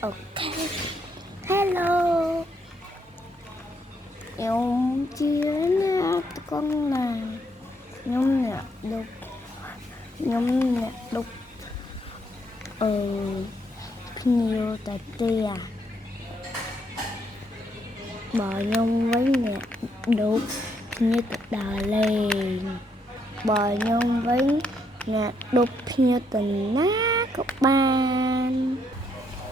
Ok, hello, nhóm chia nè con này, nhóm nè đục, nhiều tại tia, bò nhung với nè đục, như đà lên, bò nhung với nè đục như tình nát các bạn.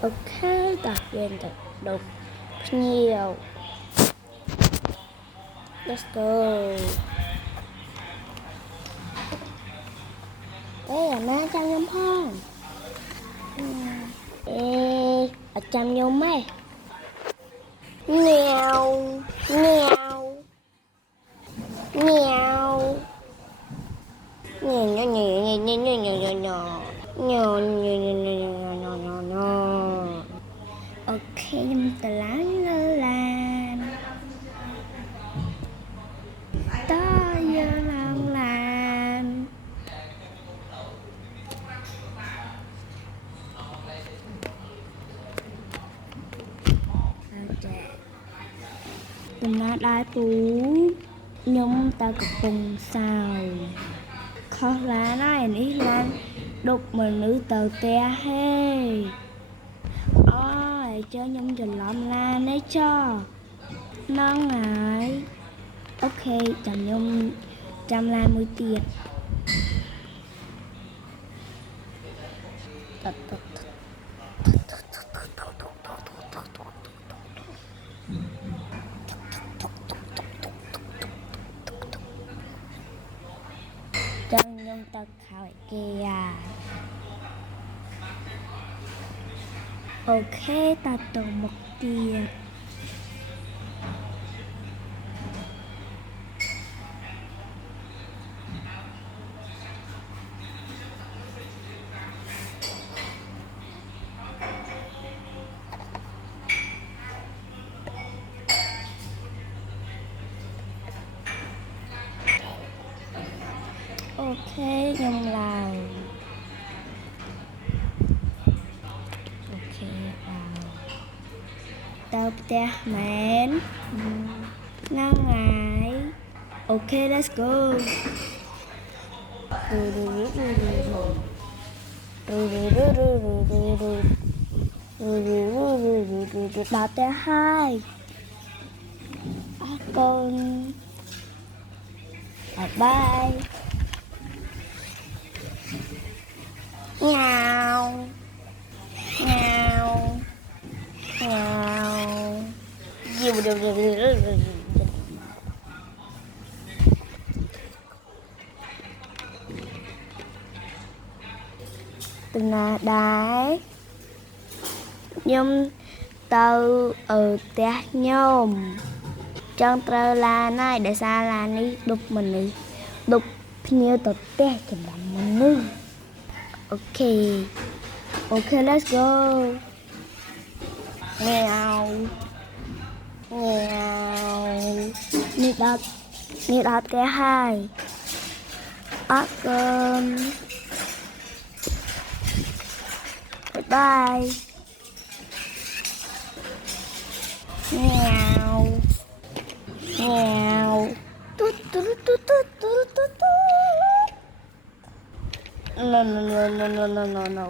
Ok, đặt viên thật đục nhiều. Let's go. Đây là 300 nhóm không? Ê, ở trăm nhóm ấy. Nghèo, nghèo, nghèo. Ok, nhưng ta láng lơ lan. Ta giờ làm lan. Tụi nó đai tú nhóm ta cực vùng sao khó lá này ý lan đục mà nữ tờ te hê ôi cho nhóm dần lọm lan đấy cho nó ngại. Ok chồng nhóm trăm lan mươi tiền chân nhân ta khảo kìa. Ok ta tổng một tiền ok nhầm là ok tập te mến năm ngày ok let's go tập te hai con bye nhào nhào nhào từng là đái nhưng từ ở té nhôm trong trơ là này để xa là ní đục mình đi đục như tụt té chừng làm mình nữa. Ok ok let's go nghèo nghèo nít đặt cái hai ớt cơm bye nghèo nghèo tút tút tút tút tút tút tút no no no no no no no no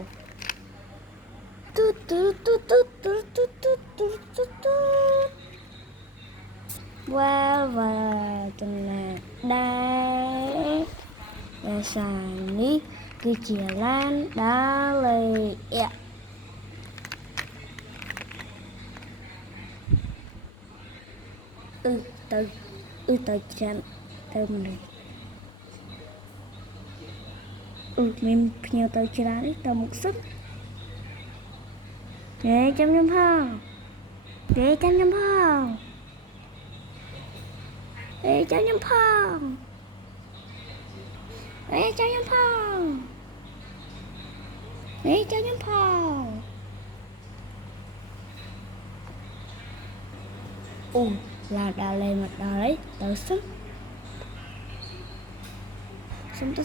tút tút tút tút tút tút tút tút tút tút qua và từng là đá là xài ní cứ chìa lan đá lì từ chân từ mình mình nhiều tới chả đấy tao một sức để chăm nhâm phong để chăm nhâm phong để chăm nhâm phong để chăm nhâm phong để chăm nhâm phong là đà lên mặt đà đấy tao sức xong tao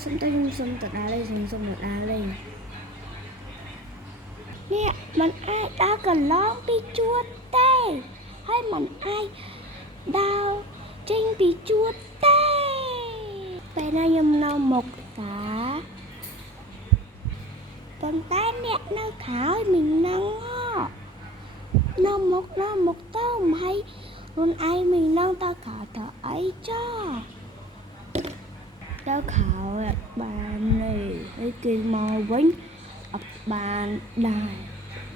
đà lên xong một đà lên nè mình ai đã cần lón đi chua tê hay mình ai đau trên bị chua tê vậy nó nhầm nó một cả còn tay nè nó thảo mình nó một tôm hay luôn ai mình nó ta cả thở ấy cho tao khảo bạn này cái kinh mò vĩnh bạn đài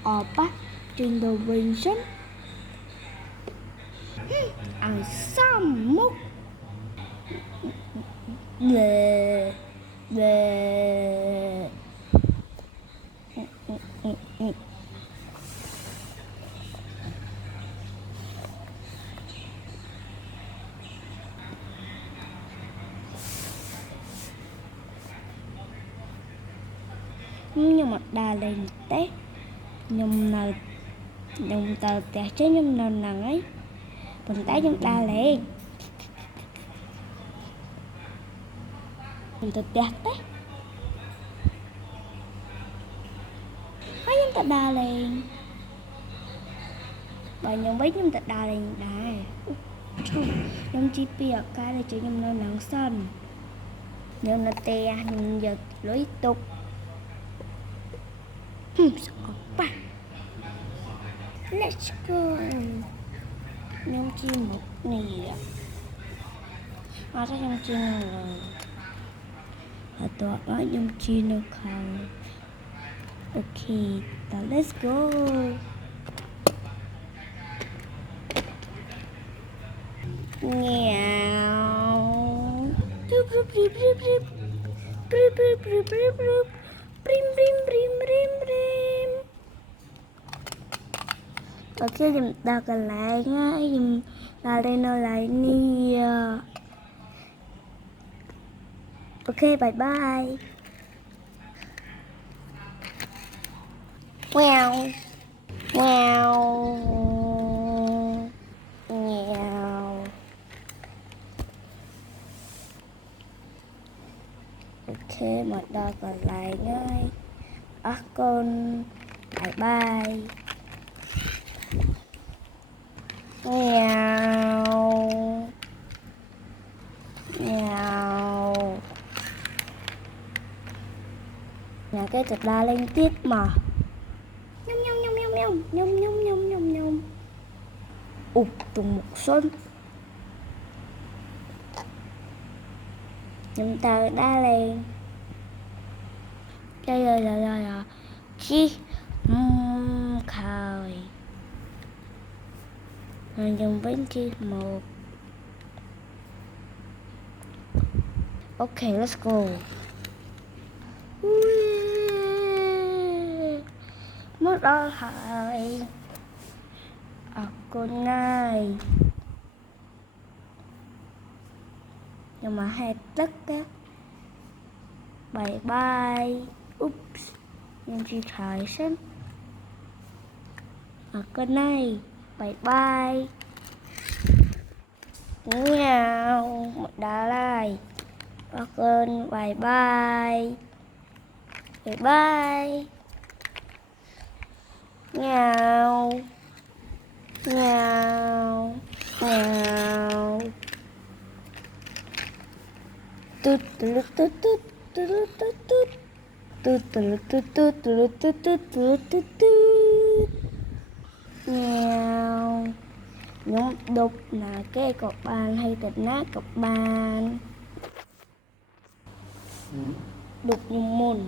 ở bắc trên đồ bình sinh ai xăm múc về về nhưng mà đà lên tết nhung nào nhung tờ tè chứ nhung nào nặng ấy mình tay nhung đà lên mình tờ tè tết mấy nhung tờ đà lên bà nhung mấy nhung tờ đà lên đà nhung chi bìa cái này chứ nhung nào nặng sân nhung là tè nhung giật lối tục Opa. Let's go. Nhung chi một nè. Sao nhung chi nào rồi? Tôi nói nhung chi nào không? Ok, now let's go. Meow. Brim brim brim brim brim brim brim brim brim brim brim brim. Ok, chúng ta cần lại ngay chúng ta đây nó lại nè. Ok, bye bye. Wow. Wow. Wow. Ok, một đo còn lại ngay. Con bye bye. Meow. Meow. Nhà cái chật la lên tiếp mà. Nhông nhông nhông nhông nhông nhông nhông nhông nhông nhông. Trùng một xuân. Chúng ta đã lên. Đây là chi khơi. Mình dùng bánh chi một. Ok, let's go. Mất đó hại. Con này. Nhưng mà hai tất các. Bye bye. Oops. Nhưng chỉ thải xem. Con này. Bye bye. Meow. Một đá lại. Con bye bye. Bye bye. Meow. Meow. Meow. Tut tut tut tut tut tut tut tut tut tut tut tut tut tut tut tut. Meow. Nhúng đục là cái cọc bàn hay thịt nát cọc bàn. Đục nhung môn.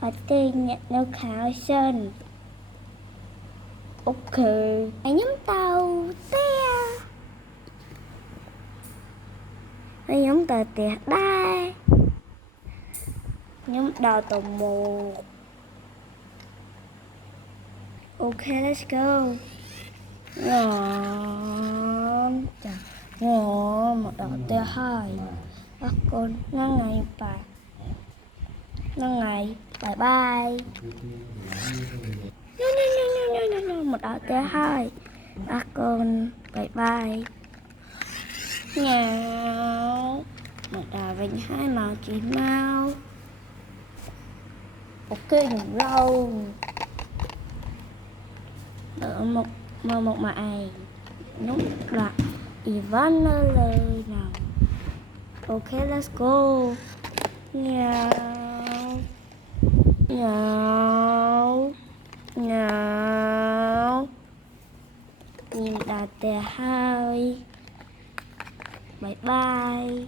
Ở tên nhận nó khảo sơn. Ok. Anh nhắm tàu te. Anh nhắm tàu te đây. Nhóm đầu tổ 1. Ok, let's go. Ngon chà, ngon một đầu tia 2. Con ngon ngày bà, ngon ngày, bye bye. Một đầu tia 2. Con bye bye. Nhào. Một đầu vành 2 màu chỉ mau. Ok ngủ lâu. Đỡ một mày nút là Ivan lời nào. Ok, let's go. Nhào. Nhào. Nhào. Nhìn đạt tè 2. Bye bye.